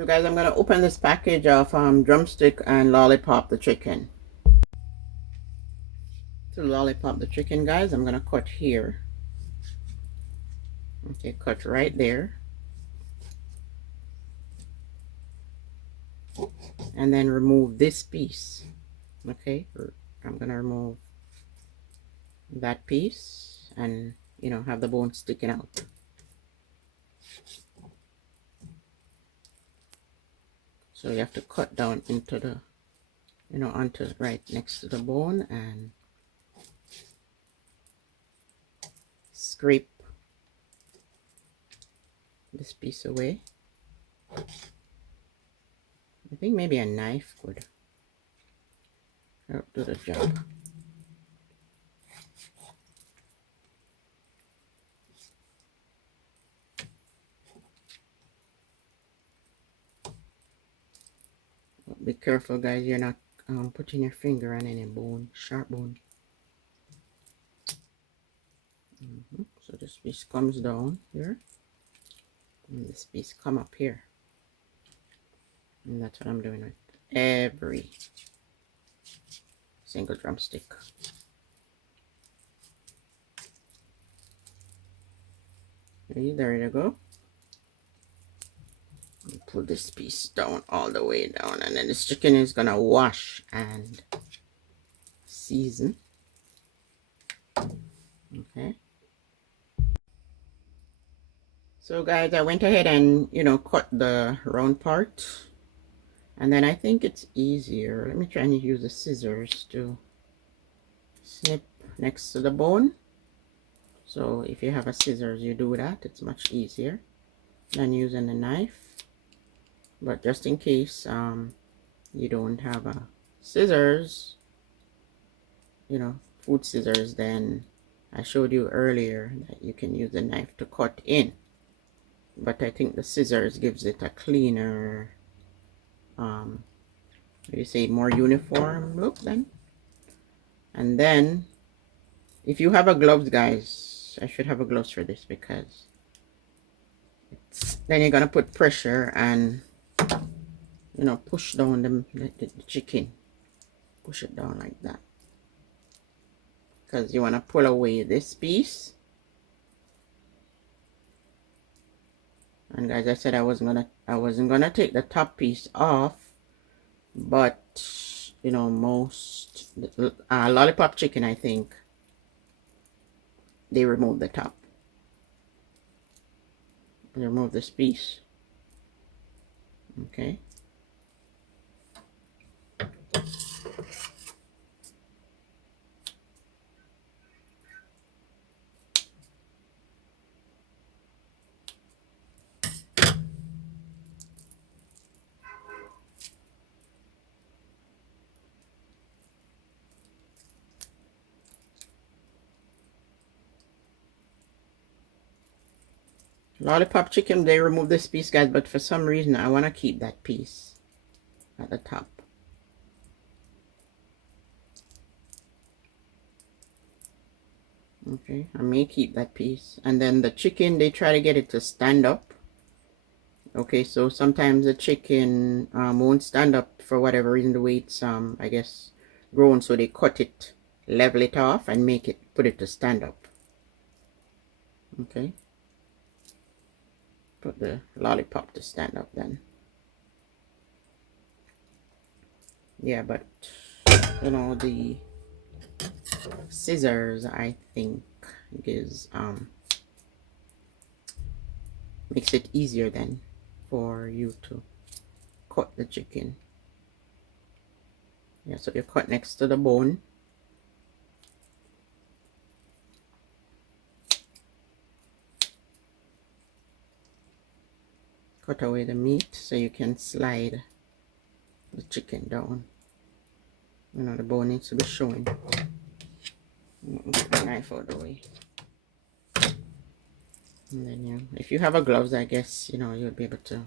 So guys, I'm gonna open this package of drumstick and lollipop the chicken. To lollipop the chicken, guys, I'm gonna cut here. Okay, cut right there. And then remove this piece. Okay, I'm gonna remove that piece and have the bone sticking out. So you have to cut down into the onto right next to the bone and scrape this piece away. I think maybe a knife would do the job. Be careful, guys, you're not putting your finger on any bone, sharp bone. So this piece comes down here and this piece come up here, and that's what I'm doing with every single drumstick. Okay, there you go. Pull this piece down all the way down, and then this chicken is gonna wash and season. Okay, so guys, I went ahead and cut the round part, and then I think it's easier. Let me try and use the scissors to snip next to the bone. So if you have a scissors, you do that. It's much easier than using a knife. But just in case you don't have a scissors, food scissors, then I showed you earlier that you can use a knife to cut in. But I think the scissors gives it a cleaner, you say more uniform look then. And then if you have a gloves, guys, I should have a gloves for this, because then you're gonna put pressure and push down the chicken. Push it down like that, because you want to pull away this piece. And guys, I said I wasn't gonna take the top piece off, but most lollipop chicken, I think they remove the top. They remove this piece. Okay. Lollipop chicken, they remove this piece, guys, but for some reason I want to keep that piece at the top. Okay, I may keep that piece. And then the chicken, they try to get it to stand up. Okay, so sometimes the chicken won't stand up for whatever reason, the way it's I guess grown, so they cut it, level it off, and put it to stand up. Okay, put the lollipop to stand up then. Yeah, but the scissors, I think, gives makes it easier then for you to cut the chicken. Yeah, so you cut next to the bone. Cut away the meat so you can slide the chicken down. The bone needs to be showing. Get the knife out of the way. And then if you have a gloves, I guess you'll be able to.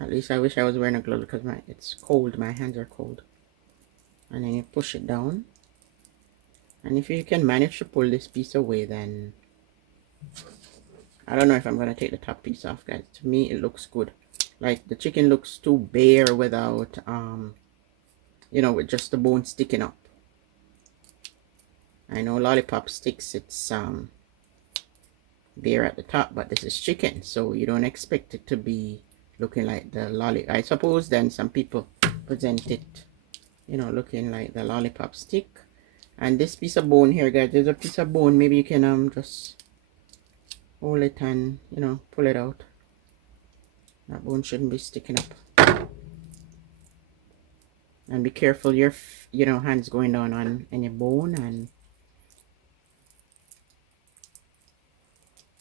At least I wish I was wearing a glove, because it's cold. My hands are cold. And then you push it down. And if you can manage to pull this piece away, then I don't know if I'm gonna take the top piece off, guys. To me, it looks good. Like the chicken looks too bare without, you know, with just the bone sticking up. I know lollipop sticks, it's bare at the top, but this is chicken, so you don't expect it to be looking like the lollipop. I suppose then some people present it, you know, looking like the lollipop stick. And this piece of bone here, guys, there's a piece of bone. Maybe you can just hold it and, you know, pull it out. That bone shouldn't be sticking up. And be careful your, you know, hands going down on any bone. And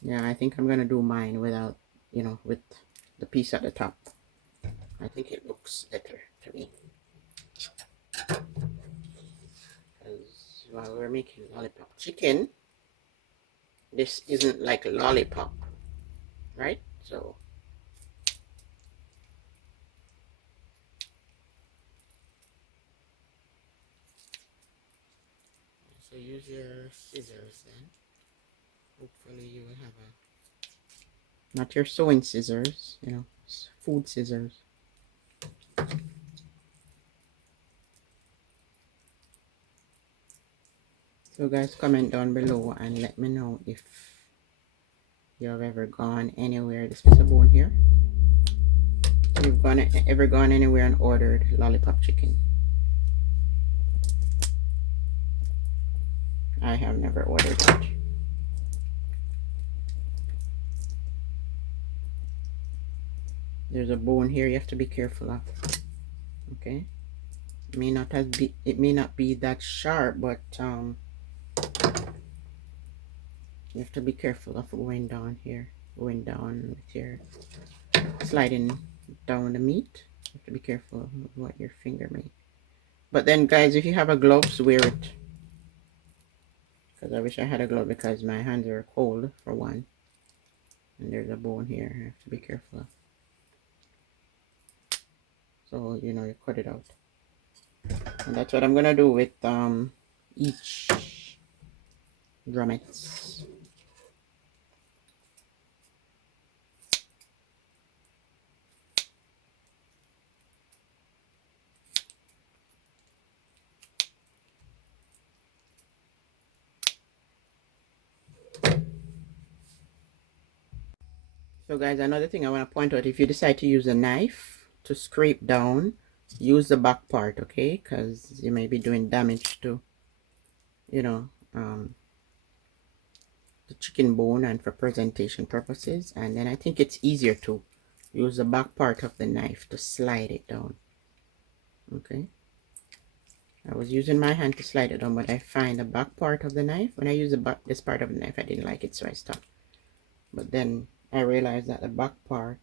yeah, I think I'm gonna do mine without, you know, with the piece at the top. I think it looks better to me. Because while we're making lollipop chicken, this isn't like a lollipop, right? So use your scissors then. Hopefully you will have a, not your sewing scissors, you know, food scissors. So guys, comment down below and let me know if you have ever gone anywhere. This piece of bone here. You've ever gone anywhere and ordered lollipop chicken? I have never ordered it. There's a bone here you have to be careful of. Okay, it may not be that sharp, but you have to be careful of going down here, going down with your sliding down the meat. You have to be careful of what your finger may. But then guys, if you have a gloves, wear it. Because I wish I had a glove because my hands are cold for one. And there's a bone here I have to be careful of. So, you know, you cut it out. And that's what I'm gonna do with each drumettes. So guys, another thing I want to point out, if you decide to use a knife to scrape down, use the back part, okay? Because you may be doing damage to, you know, the chicken bone and for presentation purposes. And then I think it's easier to use the back part of the knife to slide it down. Okay, I was using my hand to slide it down, but I find the back part of the knife, when I use this part of the knife, I didn't like it, so I stopped. But then I realized that the back part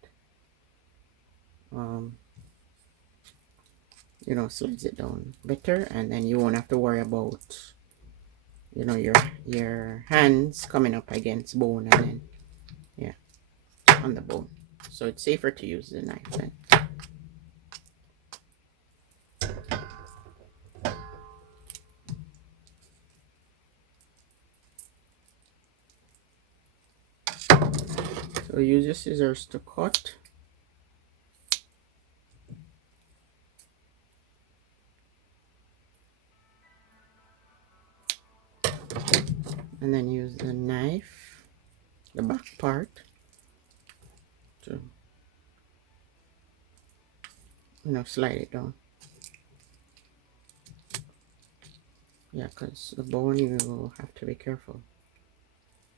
you know, slides it down better, and then you won't have to worry about, you know, your hands coming up against bone and then, yeah, on the bone. So it's safer to use the knife then. So use your scissors to cut. And then use the knife, the back part, to, you know, slide it down. Yeah, because the bone, you will have to be careful.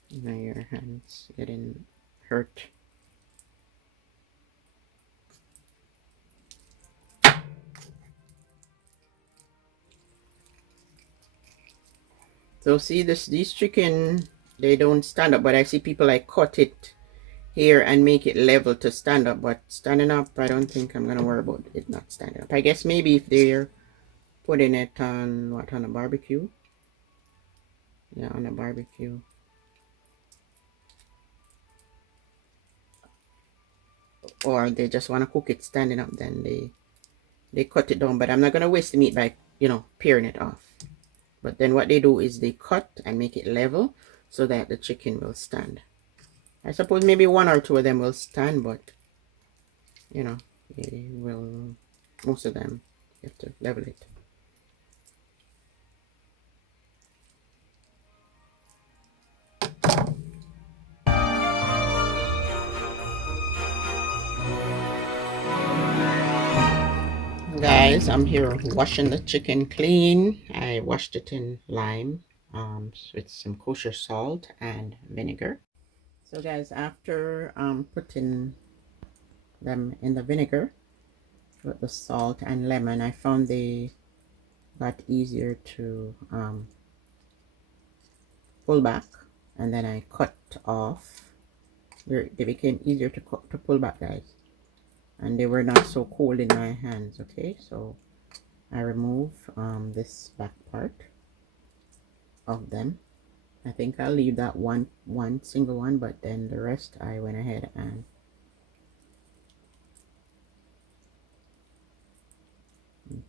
You know, your hands getting hurt. So see these chicken, they don't stand up, but I see people like cut it here and make it level to stand up. But standing up, I don't think I'm gonna worry about it not standing up. I guess maybe if they're putting it on on a barbecue. Yeah, on a barbecue. Or they just want to cook it standing up, then they cut it down. But I'm not gonna waste the meat by, you know, peeling it off. But then what they do is they cut and make it level so that the chicken will stand. I suppose maybe one or two of them will stand, but you know, you will, most of them, you have to level it. Guys, I'm here washing the chicken clean. I washed it in lime with some kosher salt and vinegar. So guys, after putting them in the vinegar with the salt and lemon, I found they got easier to pull back, and then I cut off. They became easier to pull back, guys, and they were not so cold in my hands. Okay, so I remove this back part of them. I think I'll leave that one single one, but then the rest I went ahead and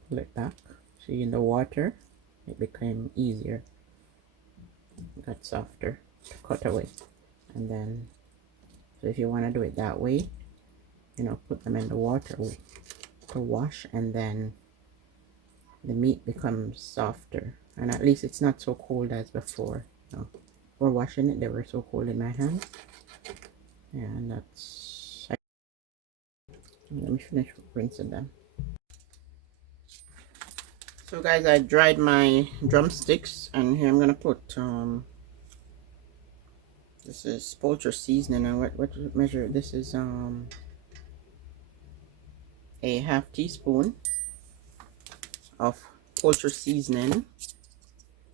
pull it back. See, in the water it became easier, it got softer to cut away. And then, so if you want to do it that way, you know, put them in the water to wash, and then the meat becomes softer, and at least it's not so cold as before. No, before washing it, they were so cold in my hands. And that's, let me finish rinsing them. So guys, I dried my drumsticks, and here I'm gonna put this is poultry seasoning, and what measure this is, a half teaspoon of poultry seasoning.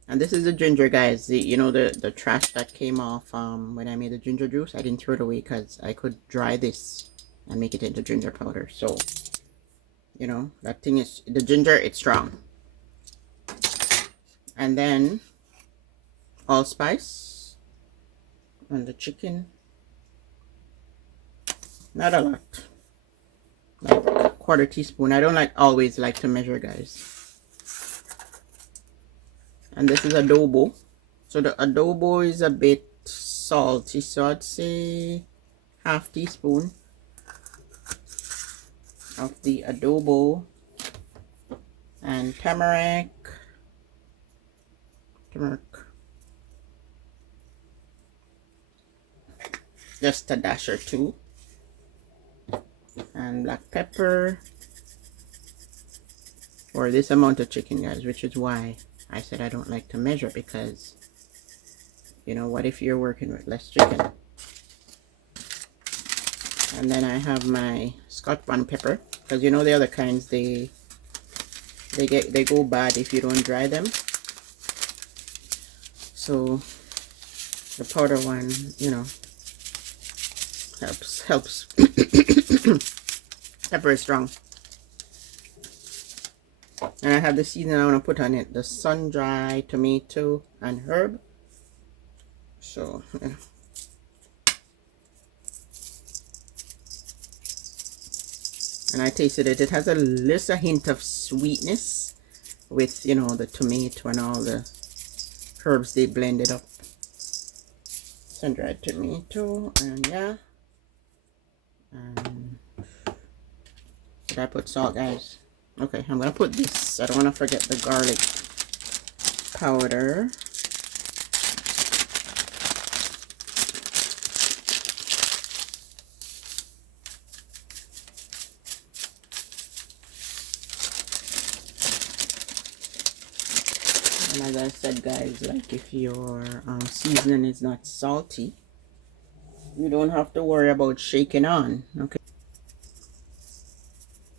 And this is the ginger, guys. You know, the trash that came off when I made the ginger juice, I didn't throw it away because I could dry this and make it into ginger powder. So, you know, that thing is, the ginger, it's strong. And then allspice on the chicken. Not a lot, like a quarter teaspoon. I don't always like to measure, guys. And this is adobo. So the adobo is a bit salty, so I'd say half teaspoon of the adobo. And turmeric, just a dash or two. And black pepper for this amount of chicken, guys, which is why I said I don't like to measure, because, you know, what if you're working with less chicken? And then I have my Scotch bonnet pepper, because you know the other kinds, they go bad if you don't dry them. So the powder one, you know, helps. Pepper is strong. And I have the seasoning I want to put on it, the sun-dried tomato and herb. So, yeah. And I tasted it. It has a little hint of sweetness with, you know, the tomato and all the herbs they blended up. Sun-dried tomato, and yeah. And did I put salt, guys? Okay, I'm gonna put this. I don't want to forget the garlic powder. And as I said, guys, like if your seasoning is not salty, you don't have to worry about shaking on. Okay.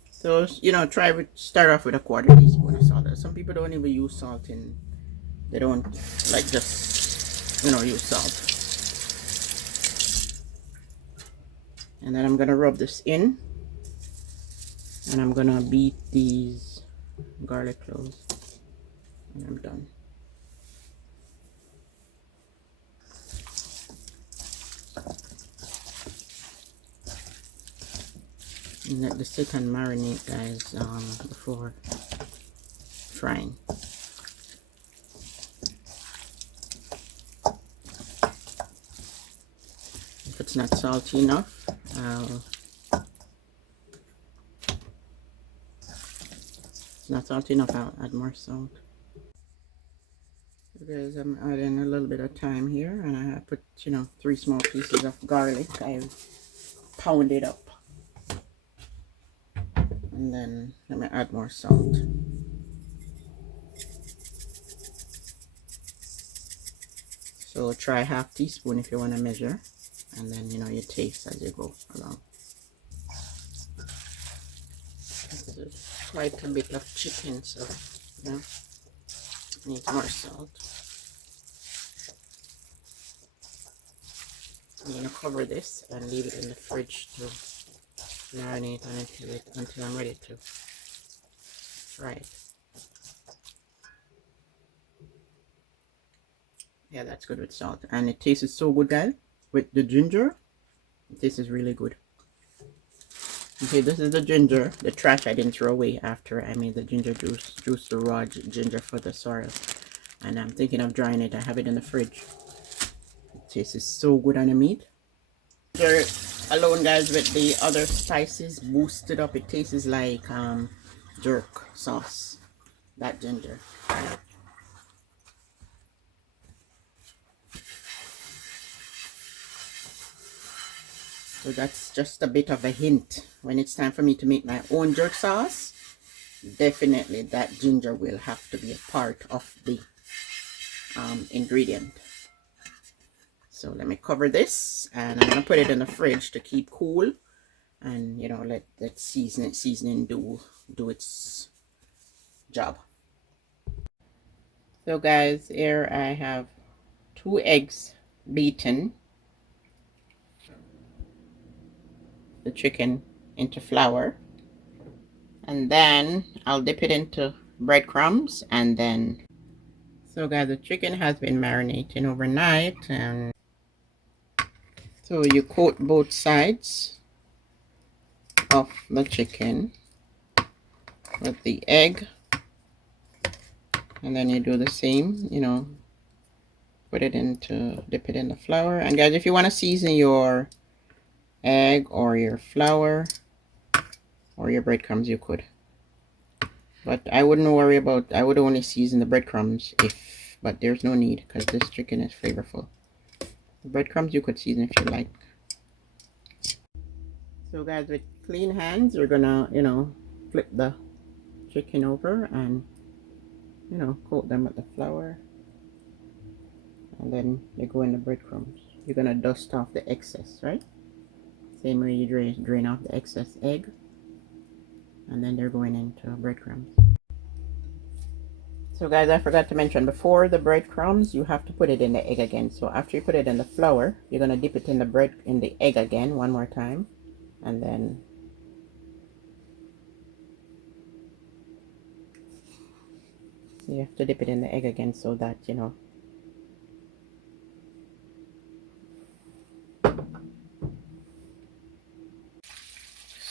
So, you know, start off with a quarter teaspoon of salt. Some people don't even use salt in, they don't like just, you know, use salt. And then I'm gonna rub this in, and I'm gonna beat these garlic cloves, and I'm done. And let this sit and marinate, guys, before frying. If it's not salty enough, I'll not salty enough, I'll add more salt. So guys, I'm adding a little bit of thyme here, and I put, 3 small pieces of garlic. I pound it up. And then let me add more salt. So try ½ teaspoon if you want to measure, and then you taste as you go along. This is quite a bit of chicken, so need more salt. I'm gonna cover this and leave it in the fridge to marinate on it until I'm ready to fry it. Yeah, that's good with salt, and it tastes so good, guys. With the ginger, it tastes really good. Okay, this is the ginger, the trash I didn't throw away after I made the ginger juice the raw ginger for the sorrel, and I'm thinking of drying it. I have it in the fridge. It tastes so good on the meat. Ginger alone, guys, with the other spices boosted up, it tastes like jerk sauce. That ginger. So that's just a bit of a hint. When it's time for me to make my own jerk sauce, definitely that ginger will have to be a part of the ingredient. So let me cover this, and I'm gonna put it in the fridge to keep cool, and let that seasoning do its job. So guys, here I have 2 eggs beaten, the chicken into flour, and then I'll dip it into breadcrumbs. And then, so guys, the chicken has been marinating overnight, and so you coat both sides of the chicken with the egg, and then you do the same, dip it in the flour. And guys, if you want to season your egg or your flour or your breadcrumbs, you could, but I wouldn't worry about, I would only season the breadcrumbs but there's no need, because this chicken is flavorful. The breadcrumbs you could season if you like. So guys, with clean hands, you're gonna flip the chicken over and coat them with the flour, and then they go in the breadcrumbs. You're gonna dust off the excess, right? Same way you drain off the excess egg, and then they're going into breadcrumbs. So guys, I forgot to mention, before the breadcrumbs, you have to put it in the egg again. So after you put it in the flour, you're gonna dip it in the egg again one more time, and then you have to dip it in the egg again, so that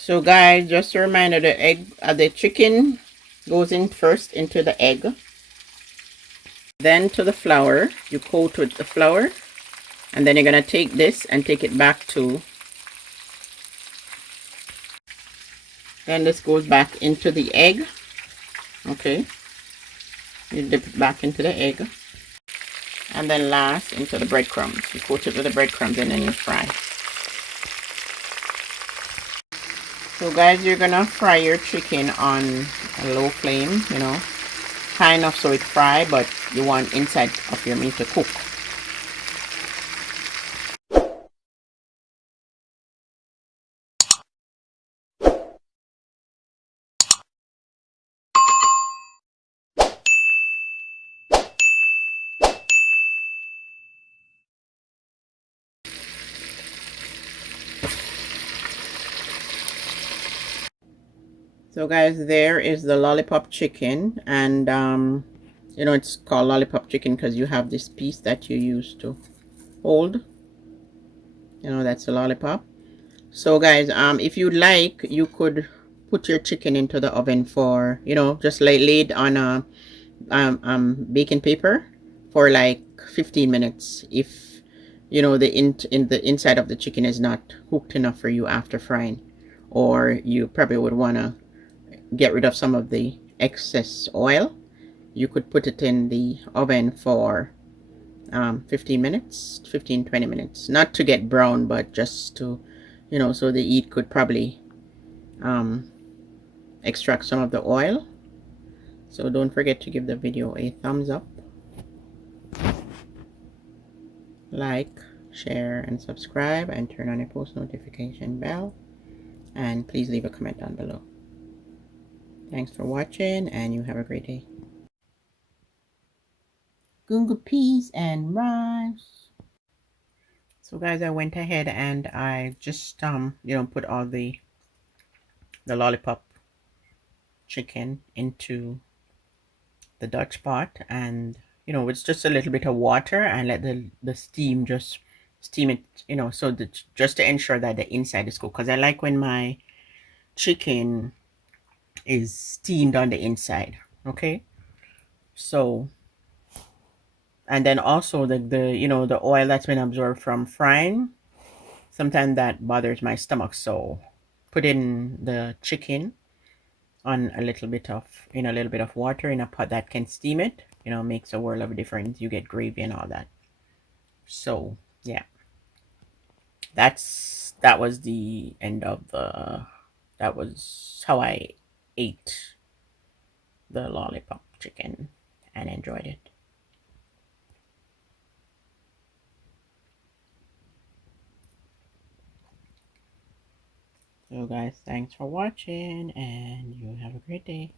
So guys, just a reminder, the chicken goes in first into the egg, then to the flour. You coat with the flour, and then you're gonna take this and take it back to, then this goes back into the egg. Okay, you dip it back into the egg, and then last into the breadcrumbs. You coat it with the breadcrumbs, and then you fry. So guys, you're gonna fry your chicken on a low flame, high enough so it fry, but you want inside of your meat to cook. So guys, there is the lollipop chicken, and it's called lollipop chicken because you have this piece that you use to hold, that's a lollipop. So guys, if you like, you could put your chicken into the oven for, just like laid on a baking paper for like 15 minutes if the inside of the chicken is not cooked enough for you after frying, or you probably would want to get rid of some of the excess oil, you could put it in the oven for 15 minutes, 15-20 minutes, not to get brown, but just to, you know, so the heat could probably extract some of the oil. So don't forget to give the video a thumbs up, like, share, and subscribe, and turn on your post notification bell, and please leave a comment down below. Thanks for watching, and you have a great day. Gunga peas and rice. So guys, I went ahead and I just you know, put all the lollipop chicken into the Dutch pot, and you know, it's just a little bit of water, and let the steam just steam it, you know, so that just to ensure that the inside is cooked, because I like when my chicken is steamed on the inside. Okay, so, and then also the you know, the oil that's been absorbed from frying, sometimes that bothers my stomach, so put in the chicken on a little bit of, in a little bit of water in a pot that can steam it, you know, makes a world of a difference. You get gravy and all that. So yeah, that was the end of the, that was how I ate the lollipop chicken and enjoyed it. So guys, thanks for watching, and you have a great day.